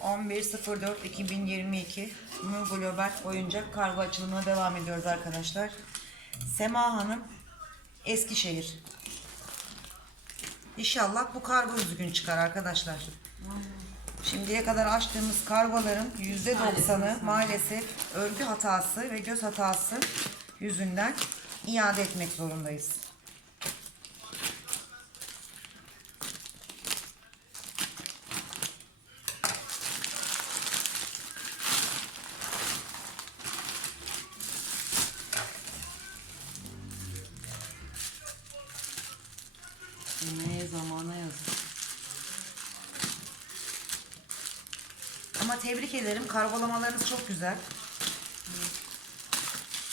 11.04.2022 Mu Global oyuncak kargo açılımına devam ediyoruz arkadaşlar. Sema Hanım Eskişehir. İnşallah bu kargo düzgün çıkar arkadaşlar. Şimdiye kadar açtığımız kargoların %90'ı maalesef örgü hatası ve göz hatası yüzünden iade etmek zorundayız. Ederim. Kargolamalarınız çok güzel.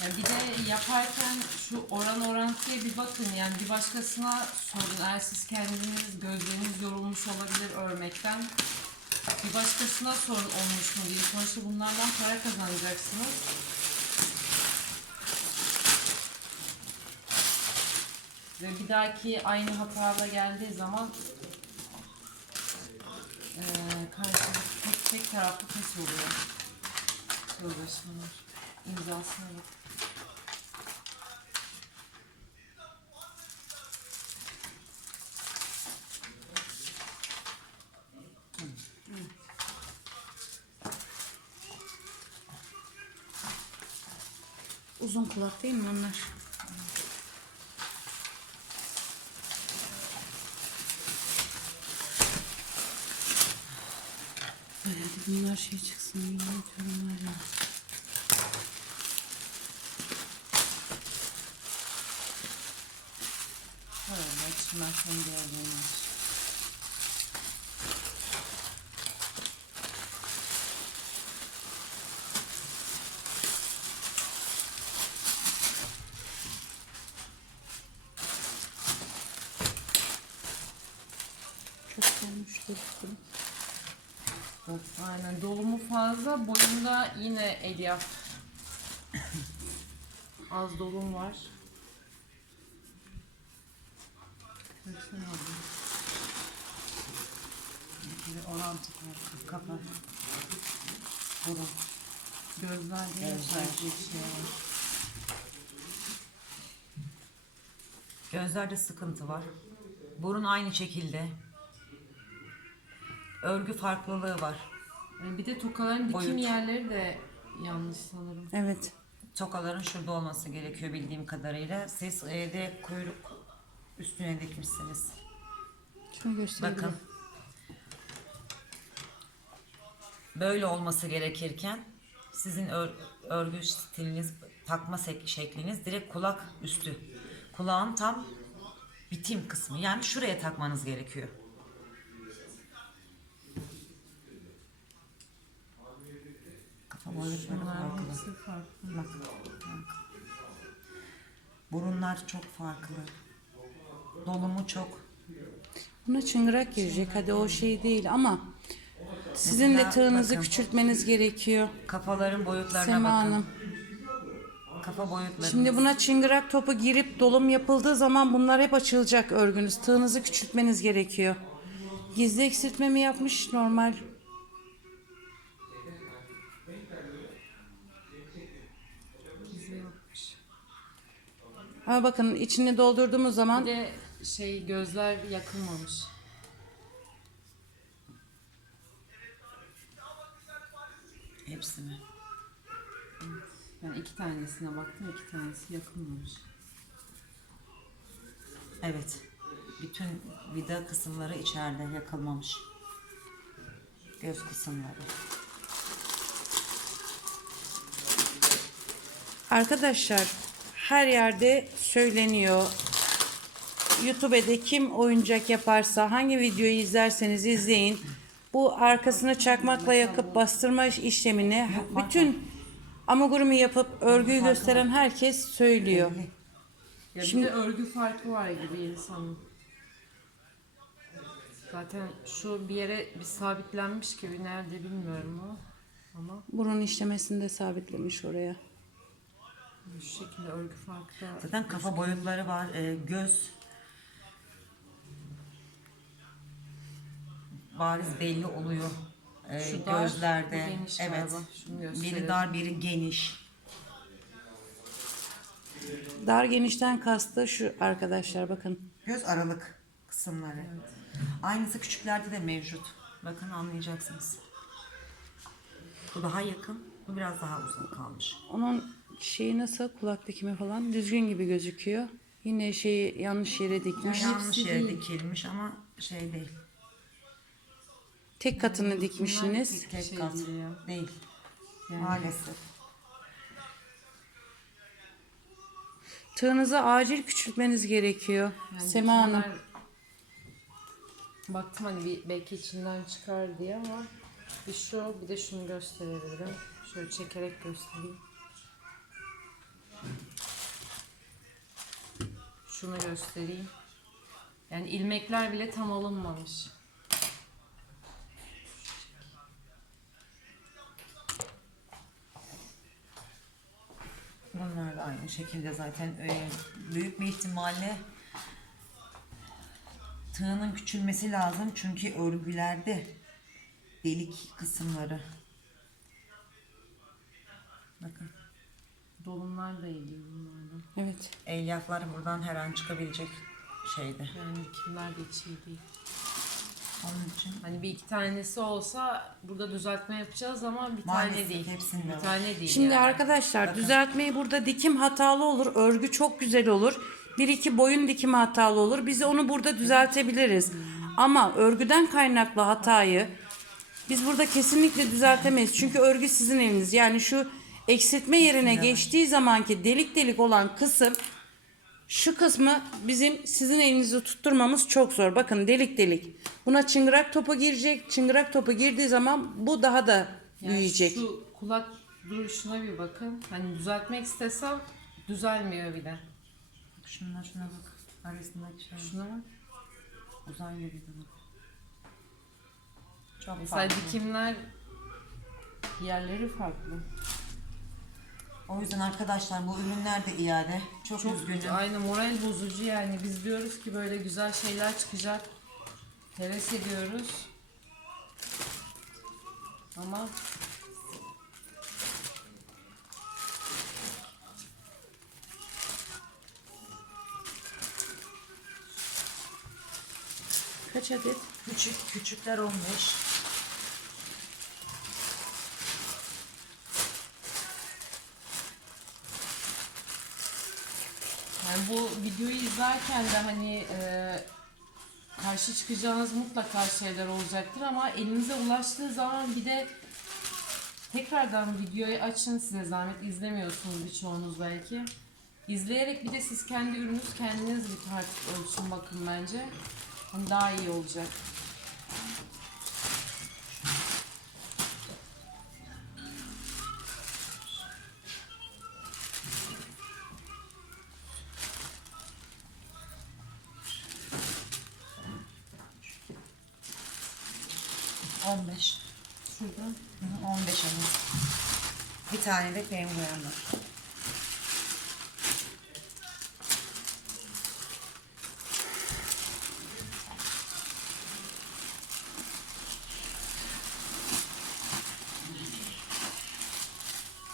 Ya bir de yaparken şu oran orantıya bir bakın yani bir başkasına sorun. Eğer siz kendiniz gözleriniz yorulmuş olabilir örmekten. Bir başkasına sorun olmuş mu diye. Sonuçta bunlardan para kazanacaksınız. Ve bir dahaki aynı hatala geldiği zaman eee karşılık tek, taraflı pes oluyor. Sözleşmeler. İmzasına bak. Uzun kulak değil mi onlar? Bunlar şey çıksın. yemin ediyorum var ya. Öyle içimden seni gördüğüm için. Çok gelmiş gözüküyor. Aynen dolumu fazla, boyunda yine elyaf. Az dolum var. Baksana abi. Bir orantı farkı. Kafa. Burun. Gözler diye Gözler. sadece şey var. Gözlerde sıkıntı var. Burun aynı şekilde. Örgü farklılığı var. Yani Bir de tokaların dikim Boyut. yerleri de yanlış sanırım. Evet. Tokaların şurada olması gerekiyor bildiğim kadarıyla. Siz e, kuyruk üstüne dikmişsiniz. Şunu göstereyim. Bakın. Böyle olması gerekirken sizin ör- örgü stiliniz, takma şekliniz direkt kulak üstü. Kulağın tam bitim kısmı. Yani şuraya takmanız gerekiyor. Boyutları farklı. hepsi farklı. Bak. Burunlar çok farklı. Dolumu çok. Buna çıngırak girecek. Hadi o şey değil ama sizin de Mesela tığınızı bakın. küçültmeniz gerekiyor. Kafaların boyutlarına Sema bakın. Hanım. Kafa boyutları. Şimdi buna çıngırak topu girip dolum yapıldığı zaman bunlar hep açılacak örgünüz. Tığınızı küçültmeniz gerekiyor. Gizli eksiltme mi yapmış normal? Ama bakın içini doldurduğumuz Bir zaman de şey gözler yakılmamış. Hepsi mi? Ben iki tanesine baktım, iki tanesi yakılmamış. Evet. Bütün vida kısımları içeride yakılmamış. Göz kısımları. arkadaşlar her yerde söyleniyor. YouTube'da kim oyuncak yaparsa hangi videoyu izlerseniz izleyin. Bu arkasını çakmakla yakıp bastırma işlemini bütün amigurumi yapıp örgüyü gösteren herkes söylüyor. Ya Şimdi- bir de örgü farkı var gibi insanın. Zaten şu bir yere bir sabitlenmiş gibi nerede bilmiyorum o. Ama Burun işlemesini de sabitlemiş oraya. Şu şekilde örgü farkı da Zaten kafa boyutları var. Ee, göz bariz belli oluyor. e, Şu dar, gözlerde. bu geniş evet. galiba. Şunu gösterelim. Biri dar, biri geniş. Dar genişten kastı şu arkadaşlar bakın. Göz aralık kısımları. Aynısı küçüklerde de mevcut. Bakın anlayacaksınız. Bu daha yakın, bu biraz daha uzak kalmış. Onun şeyi nasıl kulak dikimi falan düzgün gibi gözüküyor. Yine şeyi yanlış yere dikmiş. Yanlış yere dikilmiş ama şey değil. Tek katını dikmişsiniz. Tek Şey kat değil ya. değil. Yani- Maalesef. Tığınızı acil küçültmeniz gerekiyor. Yani Sema Hanım. Baktım hani bir, belki içinden çıkar diye ama bir şu bir de şunu gösterebilirim. Şöyle çekerek göstereyim. Şunu göstereyim. Yani ilmekler bile tam alınmamış. Bunlar da aynı şekilde zaten e, büyük bir ihtimalle tığının küçülmesi lazım çünkü örgülerde delik kısımları. Bakın Dolumlar da iyi bunlardan. Evet. elyaflar buradan her an çıkabilecek şeyde. Yani kimler de hiç iyi değil. Onun için Hani bir iki tanesi olsa burada düzeltme yapacağız ama bir Maalesef tane değil. hepsinde bir tane değil. Şimdi yani. arkadaşlar düzeltmeyi burada dikim hatalı olur. Örgü çok güzel olur. Bir iki boyun dikimi hatalı olur. Biz onu burada düzeltebiliriz. Ama örgüden kaynaklı hatayı biz burada kesinlikle düzeltemeyiz. Çünkü örgü sizin eviniz. Yani şu eksiltme yerine geçtiği zamanki delik delik olan kısım şu kısmı bizim sizin elinizi tutturmamız çok zor. Bakın delik delik. Buna çıngırak topu girecek. Çıngırak topu girdiği zaman bu daha da Yani büyüyecek. Şu kulak duruşuna bir bakın. Hani düzeltmek istesem düzelmiyor bile. şuna şuna bak. Arasındaki şey Şuna bak. uzaylı gibi bak. Çok Mesela farklı. dikimler yerleri farklı. O yüzden arkadaşlar bu ürünler de iade. Çok, Çok üzgünüm. Aynı moral bozucu yani. Biz diyoruz ki böyle güzel şeyler çıkacak. Heves ediyoruz. Ama Kaç adet? Küçük küçükler 15. Yani bu videoyu izlerken de hani e, karşı çıkacağınız mutlaka şeyler olacaktır ama elinize ulaştığı zaman bir de tekrardan videoyu açın size zahmet izlemiyorsunuz birçoğunuz belki. İzleyerek bir de siz kendi ürününüz kendiniz bir tartıp ölçün bakın bence. Hani daha iyi olacak. Tane de penguen var.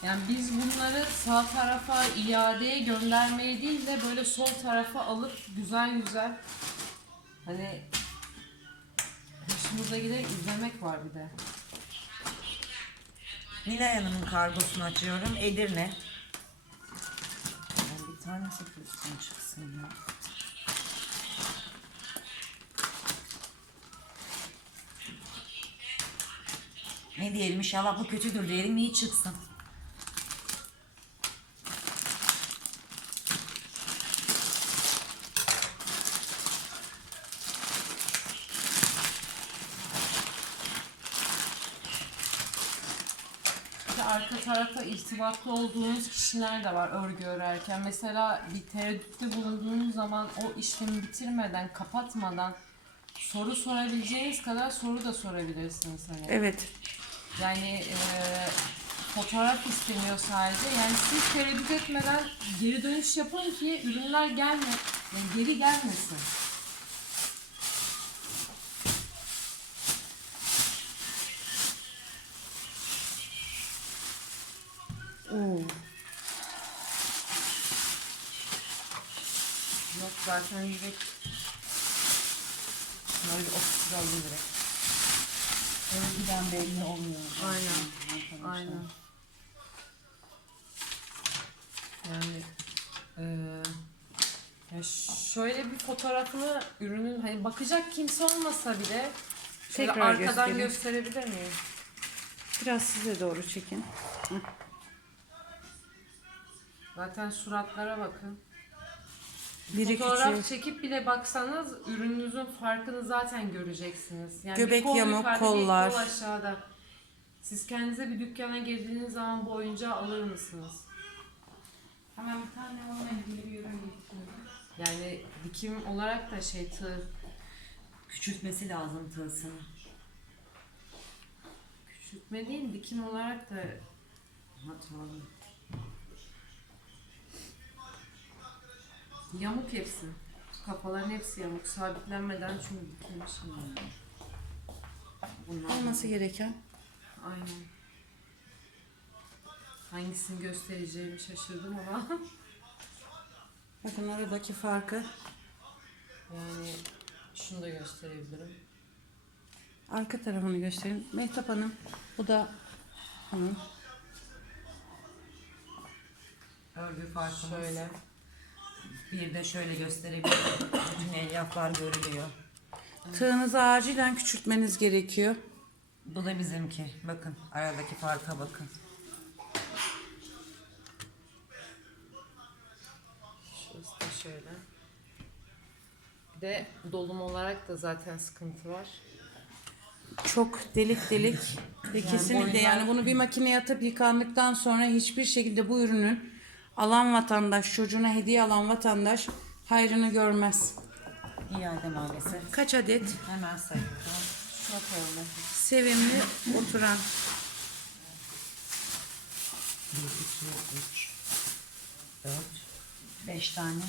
Yani biz bunları sağ tarafa iadeye göndermeye değil de böyle sol tarafa alıp güzel güzel hani hoşumuza giderek izlemek var bir de. Nilay Hanım'ın kargosunu açıyorum. Edirne. Ben bir tanesi düzgün çıksın ya. Ne diyelim inşallah bu kötüdür diyelim iyi çıksın. Arka tarafa irtibatlı olduğunuz kişiler de var örgü örerken. Mesela bir tereddütte bulunduğunuz zaman o işlemi bitirmeden, kapatmadan soru sorabileceğiniz kadar soru da sorabilirsiniz hani. Evet. Yani e, fotoğraf isteniyor sadece. Yani siz tereddüt etmeden geri dönüş yapın ki ürünler gelme, yani geri gelmesin. Oo. Yok zaten yürek Böyle ofisine alın direkt. Örgüden belli olmuyor. Aynen. Aynen. Yani eee ya şöyle bir fotoğrafını ürünün hani bakacak kimse olmasa bile şöyle Tekrar arkadan göstereyim. gösterebilir miyim? Biraz size doğru çekin. Zaten suratlara bakın. Biri Fotoğraf küçük. çekip bile baksanız ürününüzün farkını zaten göreceksiniz. Yani Göbek bir kol yamuk, yukarıda, kollar. Bir kol aşağıda. Siz kendinize bir dükkana girdiğiniz zaman bu oyuncağı alır mısınız? Hemen bir tane onunla ilgili bir ürün getiriyorum. Yani dikim olarak da şey tığ Küçültmesi lazım tığsını. küçültme değil dikim olarak da Hatalı. Yamuk hepsi. Kafaların hepsi yamuk. Sabitlenmeden çünkü dikilmiş. Bunlar Olması gereken. Aynen. Hangisini göstereceğimi şaşırdım ama. Bakın aradaki farkı. yani şunu da gösterebilirim. Arka tarafını göstereyim. Mehtap Hanım. Bu da hanım. örgü farkımız. Şöyle. Bir de şöyle gösterebilirim. Bütün elyaflar görülüyor. Tığınızı acilen küçültmeniz gerekiyor. Bu da bizimki. Bakın aradaki farka bakın. Şurası da şöyle. Bir de dolum olarak da zaten sıkıntı var. Çok delik delik ve kesinlikle yani bunu bir makineye atıp yıkandıktan sonra hiçbir şekilde bu ürünün alan vatandaş, çocuğuna hediye alan vatandaş hayrını görmez. İade maalesef. Kaç adet Hemen sayıyorum. Sevimli oturan 1, 2, 3, 4, 5 tane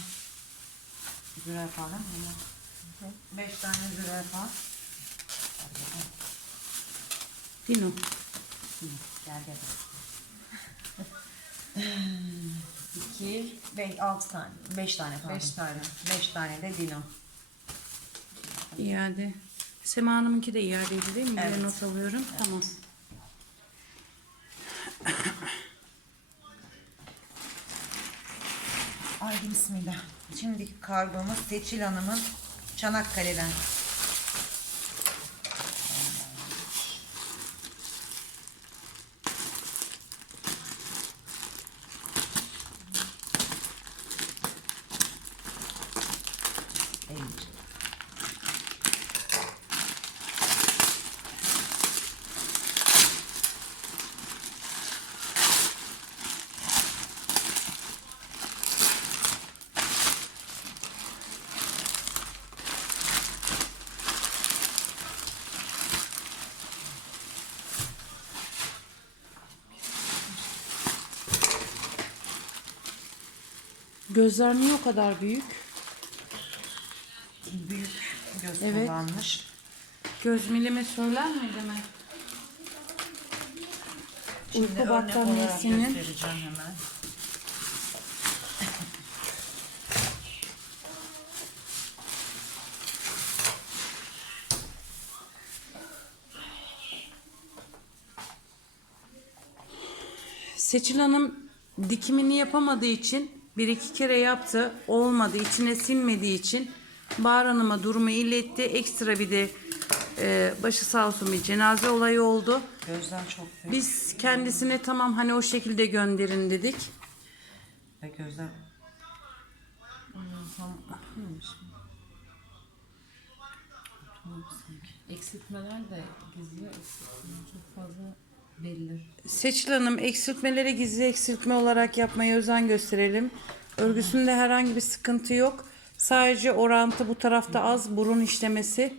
zürafa değil mi? 5 tane zürafa. Dino. Hı, Gel gel. 2, 5, 6 tane. 5 tane pardon. 5 tane. 5 tane de dino. İade. Sema Hanım'ınki de iadeydi değil mi? Evet. Evet. not alıyorum. Tamam. Haydi bismillah. Şimdi kargomuz Seçil Hanım'ın Çanakkale'den. Gözler niye o kadar büyük? Büyük göz Evet. kullanmış. Göz milimi söyler miydi mi? Uyku örnek olarak battaniyesinin göstereceğim hemen. Seçil Hanım dikimini yapamadığı için bir iki kere yaptı. Olmadı. içine sinmediği için Bahar Hanım'a durumu iletti. Ekstra bir de e, başı sağ olsun bir cenaze olayı oldu. Gözler çok büyük. Biz kendisine tamam hani o şekilde gönderin dedik. Ve gözler Eksiltmeler de gizli çok fazla belli. Seçil Hanım eksiltmeleri gizli eksiltme olarak yapmaya özen gösterelim. Örgüsünde herhangi bir sıkıntı yok. Sadece orantı bu tarafta az burun işlemesi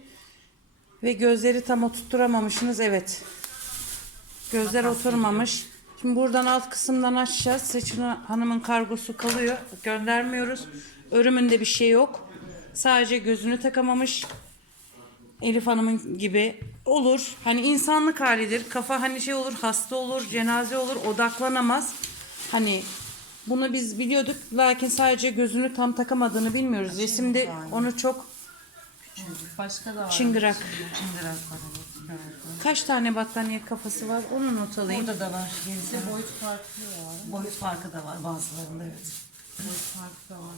ve gözleri tam oturtturamamışsınız. Evet. Gözler oturmamış. Şimdi buradan alt kısımdan açacağız. Seçil Hanım'ın kargosu kalıyor. Göndermiyoruz. Örümünde bir şey yok. Sadece gözünü takamamış. Elif Hanım'ın gibi olur. Hani insanlık halidir. Kafa hani şey olur, hasta olur, cenaze olur, odaklanamaz. Hani bunu biz biliyorduk lakin sadece gözünü tam takamadığını bilmiyoruz. Resimde onu çok Başka da var. çıngırak. Var. Evet. Kaç tane battaniye kafası var onu not alayım. Burada da var. Gerisi boyut farkı var. boyut farkı da var bazılarında evet. Boyut farkı da var.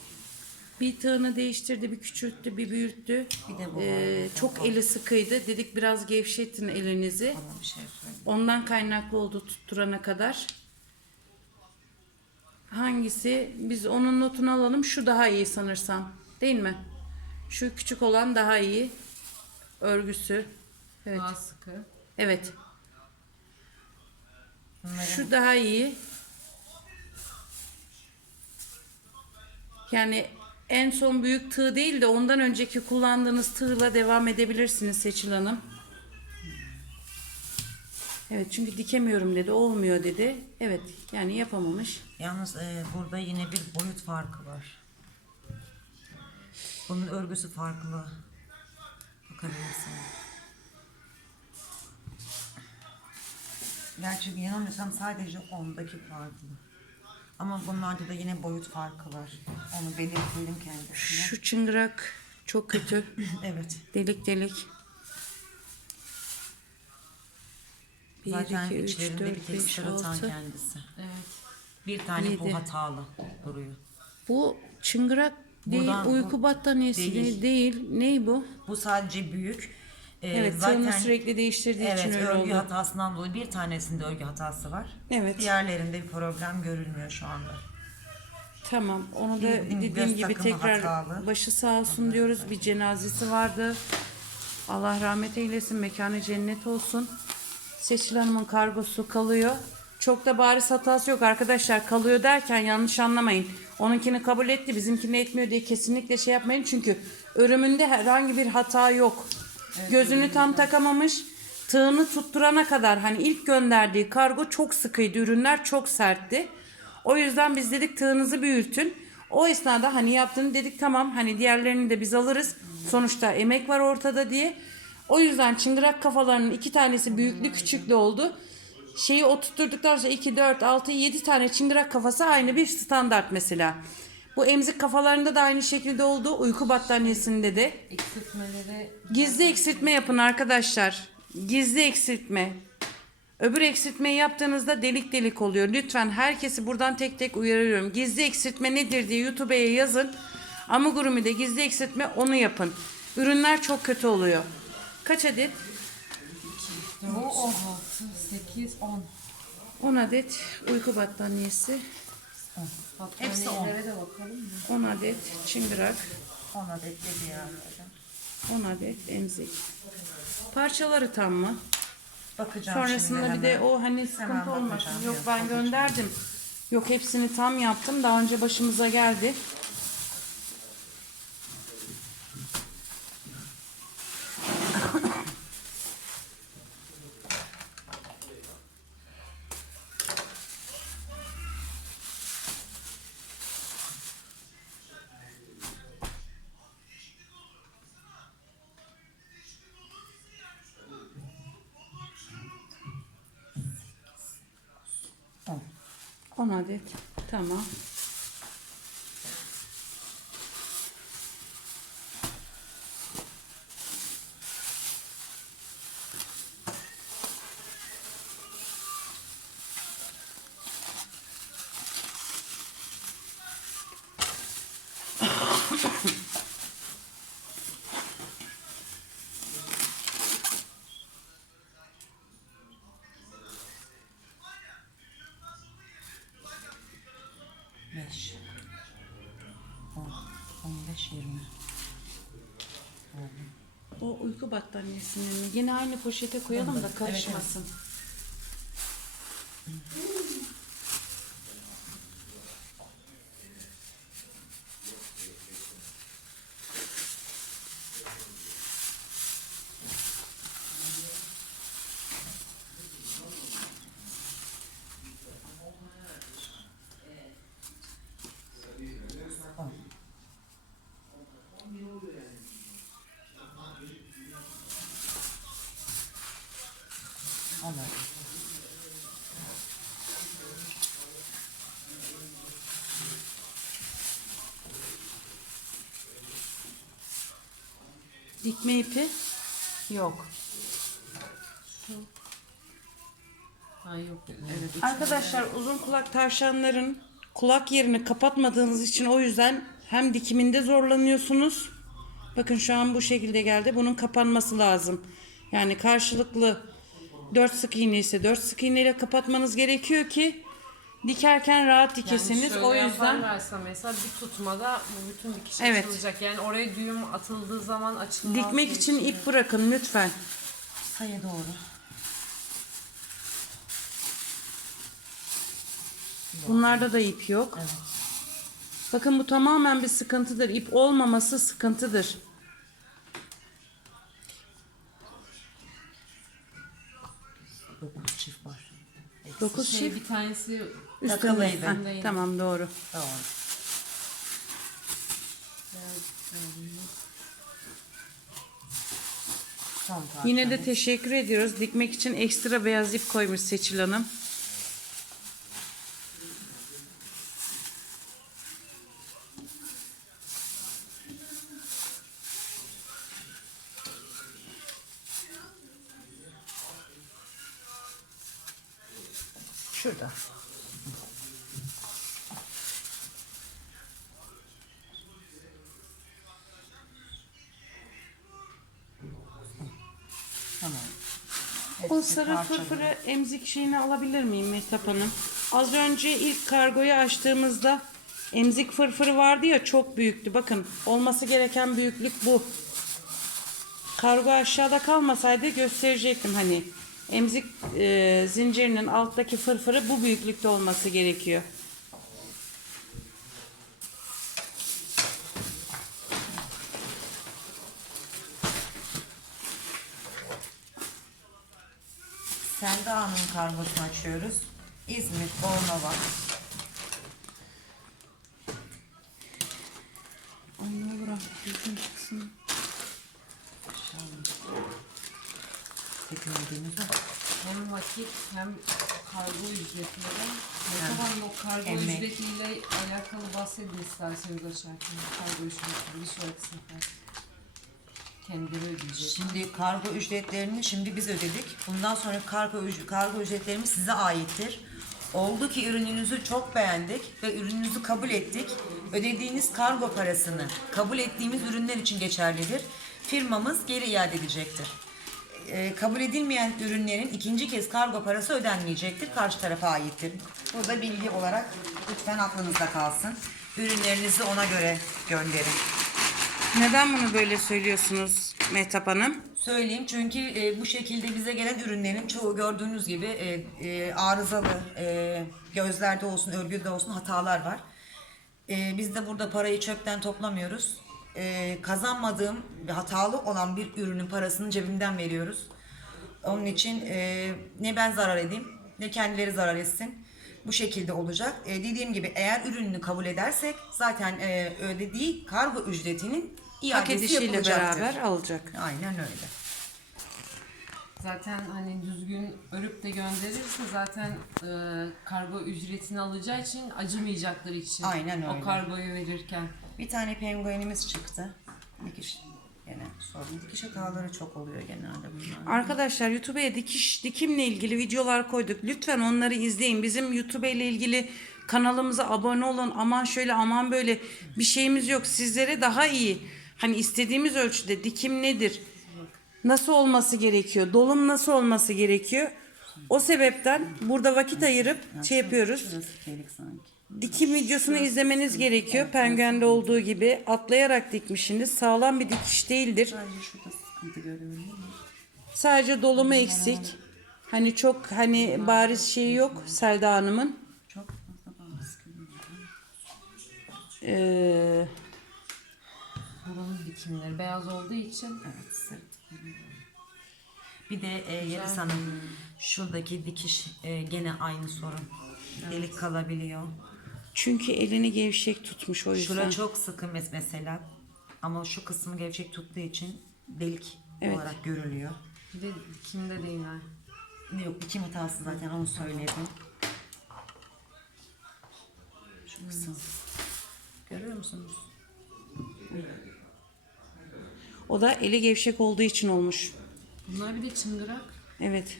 Bir tığını değiştirdi, bir küçülttü, bir büyüttü. Bir de bu Ee, var. çok eli sıkıydı. Dedik biraz gevşetin elinizi. Bana bir şey söyle. Ondan kaynaklı oldu tutturana kadar. Hangisi? Biz onun notunu alalım. Şu daha iyi sanırsam. Değil mi? Şu küçük olan daha iyi. Örgüsü. Evet. Daha sıkı. Evet. Şu daha iyi. Yani en son büyük tığ değil de ondan önceki kullandığınız tığla devam edebilirsiniz Seçil Hanım. Evet çünkü dikemiyorum dedi. Olmuyor dedi. Evet yani yapamamış. Yalnız e, burada yine bir boyut farkı var. Bunun örgüsü farklı. Bakabilirsin. Gerçi yanılmıyorsam sadece ondaki farklı. Ama bunlarda da yine boyut farkı var. Onu belirtelim kendisine. Şu çıngırak çok kötü. Evet. Delik delik. 1, Zaten 2, 3, içlerinde bir 4, tek 5, sırıtan 6. kendisi. Evet. Bir tane Yedi. bu hatalı duruyor. Bu çıngırak değil, Buradan uyku bu- battaniyesi değil. değil. değil. Ney bu? Bu sadece büyük. Ee, Evet, tığını sürekli değiştirdiği evet, için öyle örgü oldu. hatasından dolayı bir tanesinde örgü hatası var. Evet. Diğerlerinde bir problem görülmüyor şu anda. Tamam. Onu da dediğim göz gibi tekrar hatalı. başı sağ olsun diyoruz. Bir cenazesi vardı. Allah rahmet eylesin. Mekanı cennet olsun. Seçil Hanım'ın kargosu kalıyor. Çok da bariz hatası yok arkadaşlar. Kalıyor derken yanlış anlamayın. Onunkini kabul etti, bizimkini etmiyor diye kesinlikle şey yapmayın. Çünkü örümünde herhangi bir hata yok. Gözünü tam takamamış. Tığını tutturana kadar hani ilk gönderdiği kargo çok sıkıydı. Ürünler çok sertti. O yüzden biz dedik tığınızı büyütün. O esnada hani yaptığını dedik tamam hani diğerlerini de biz alırız. Sonuçta emek var ortada diye. O yüzden çıngırak kafalarının iki tanesi büyüklü küçüklü oldu. Şeyi oturtturduktan sonra 2, 4, 6, 7 tane çıngırak kafası aynı bir standart mesela. Bu emzik kafalarında da aynı şekilde oldu. Uyku battaniyesinde de. Eksiltmeleri Gizli eksiltme yapın arkadaşlar. Gizli eksiltme. Öbür eksiltmeyi yaptığınızda delik delik oluyor. Lütfen herkesi buradan tek tek uyarıyorum. Gizli eksiltme nedir diye YouTube'ya yazın. Amigurumi'de gizli eksiltme onu yapın. Ürünler çok kötü oluyor. Kaç adet? Bu 16, 8, 10. 10 adet uyku battaniyesi. Hepsi on. Battaniyelere de bakalım mı? 10 adet çıngırak. 10 adet dedi ya. 10 adet emzik. Parçaları tam mı? Bakacağım Sonrasında şimdi bir de hemen. o hani sıkıntı olmasın. Yok yok, ben bakacağım. gönderdim. Yok hepsini tam yaptım. Daha önce başımıza geldi. Adet. Tamam. Beş. On. On beş, yirmi. Battaniyesini yine aynı poşete koyalım da karışmasın. On. Dikme ipi. Yok. Ha yok. Evet. Arkadaşlar uzun kulak tavşanların kulak yerini kapatmadığınız için o yüzden hem dikiminde zorlanıyorsunuz. Bakın şu an bu şekilde geldi. Bunun kapanması lazım. Yani karşılıklı 4 sık iğne ise 4 sık iğneyle kapatmanız gerekiyor ki dikerken rahat dikesiniz. Yani şöyle o yüzden yaparlarsa mesela bir tutmada bu bütün dikiş Evet. açılacak. Yani oraya düğüm atıldığı zaman açılmaz. dikmek diye için düşünüyorum. ip bırakın lütfen. Sayı doğru. Bunlarda da ip yok. Evet. Bakın bu tamamen bir sıkıntıdır. İp olmaması sıkıntıdır. Dokuz çift var. 9 Şey, çift bir tanesi üstünde. takılıydı. Heh, tamam doğru. Son Yine de teşekkür ediyoruz. Dikmek için ekstra beyaz ip koymuş Seçil Hanım. Şurada. Tamam. O Hepsi sarı parçalı. fırfırı emzik şeyini alabilir miyim Mehtap Hanım? Az önce ilk kargoyu açtığımızda emzik fırfırı vardı ya çok büyüktü. Bakın olması gereken büyüklük bu. Kargo aşağıda kalmasaydı gösterecektim hani. Emzik e, zincirinin alttaki fırfırı bu büyüklükte olması gerekiyor. Selda Hanım'ın kargosunu açıyoruz. İzmir, Bornova. Olur artık düzgün çıksın. Teknolojimiz o. hem vakit hem kargo ücretleri. Ne zaman o kargo Emek. ücretiyle alakalı bahsedin isterseniz açarken. Kargo ücretleri bir sonraki sefer. Kendileri ödeyecek. Şimdi kargo ücretlerini şimdi biz ödedik. Bundan sonra kargo, üc- kargo ücretlerimiz size aittir. Oldu ki ürününüzü çok beğendik ve ürününüzü kabul ettik. Ödediğiniz kargo parasını kabul ettiğimiz ürünler için geçerlidir. Firmamız geri iade edecektir. Ee, kabul edilmeyen ürünlerin ikinci kez kargo parası ödenmeyecektir. Karşı tarafa aittir. Bu da bilgi olarak lütfen aklınızda kalsın. Ürünlerinizi ona göre gönderin. Neden bunu böyle söylüyorsunuz Mehtap Hanım? Söyleyeyim çünkü e, bu şekilde bize gelen ürünlerin çoğu gördüğünüz gibi e, e, arızalı, e, gözlerde olsun, örgüde olsun hatalar var. E, biz de burada parayı çöpten toplamıyoruz. E, kazanmadığım ve hatalı olan bir ürünün parasını cebimden veriyoruz. Onun için e, ne ben zarar edeyim ne kendileri zarar etsin. Bu şekilde olacak. E, dediğim gibi eğer ürününü kabul edersek zaten e, ödediği kargo ücretinin Hak iadesi edişiyle yapılacaktır. beraber alacak. Aynen öyle. Zaten hani düzgün örüp de gönderirse zaten e, kargo ücretini alacağı için acımayacakları için. Aynen öyle. O kargoyu verirken. Bir tane penguenimiz çıktı. Dikiş gene sorun. Dikiş hataları çok oluyor genelde bunlar. Arkadaşlar YouTube'a dikiş dikimle ilgili videolar koyduk. Lütfen onları izleyin. Bizim YouTube ile ilgili kanalımıza abone olun. Aman şöyle aman böyle bir şeyimiz yok. Sizlere daha iyi hani istediğimiz ölçüde dikim nedir? Nasıl olması gerekiyor? Dolum nasıl olması gerekiyor? O sebepten burada vakit ayırıp şey yapıyoruz. Dikim videosunu izlemeniz gerekiyor. Penguende olduğu gibi atlayarak dikmişsiniz. Sağlam bir dikiş değildir. Sadece dolumu eksik. Hani çok hani bariz şeyi yok Selda Hanım'ın. Çok fazla baskı. Ee, Buranın dikimleri beyaz olduğu için Evet sırt. Bir de e, Yeliz Hanım şuradaki dikiş e, gene aynı sorun. Delik kalabiliyor. çünkü elini gevşek tutmuş o yüzden. Şura çok sıkı mes- mesela. Ama şu kısmı gevşek tuttuğu için delik Evet. olarak görülüyor. bir de dikimde de yine. Yok dikim hatası zaten onu söyledim. kısım. Görüyor musunuz? O da eli gevşek olduğu için olmuş. Bunlar bir de çıngırak. Evet.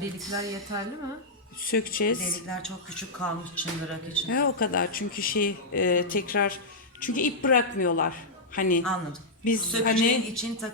Delikler yeterli mi? Sökeceğiz. Delikler çok küçük kalmış çıngırak için. E, o kadar çünkü şey e, tekrar çünkü ip bırakmıyorlar. Hani Anladım. Biz Sökeceğin hani- için